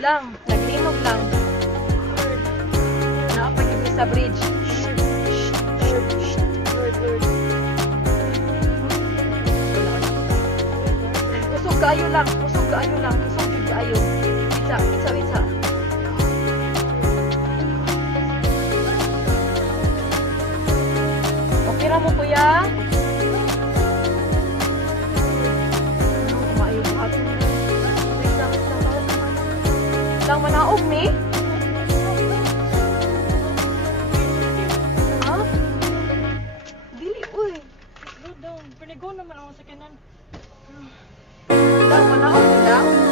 Lang, naglinog lang. Naapag yun sa bridge. Kusog kaayo lang, kusog kaayo lang, kusog jud kaayo. Isa. Okay ra mo kuya? Maayo mo ato. Lang manaog ni? Ha? Dili uy. Slow down. Pinigo naman ako sa kanan. Lang manaog ni lang.